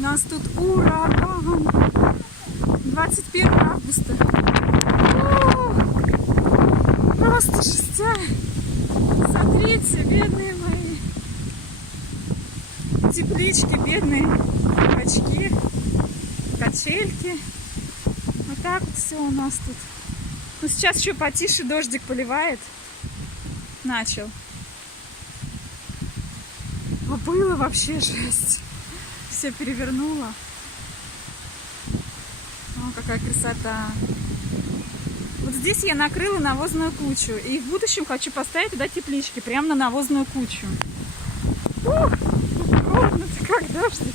нас тут ураган. 21 августа. О, просто жестяк. Смотрите, бедные мои теплички, бедные качки, качельки. Вот так вот все у нас тут. Ну, сейчас еще потише, дождик поливает. Начал. А было вообще жесть. Все перевернуло. О, какая красота. Вот здесь я накрыла навозную кучу. И в будущем хочу поставить туда теплички. Прямо на навозную кучу. Ух, холодно-то как дождик.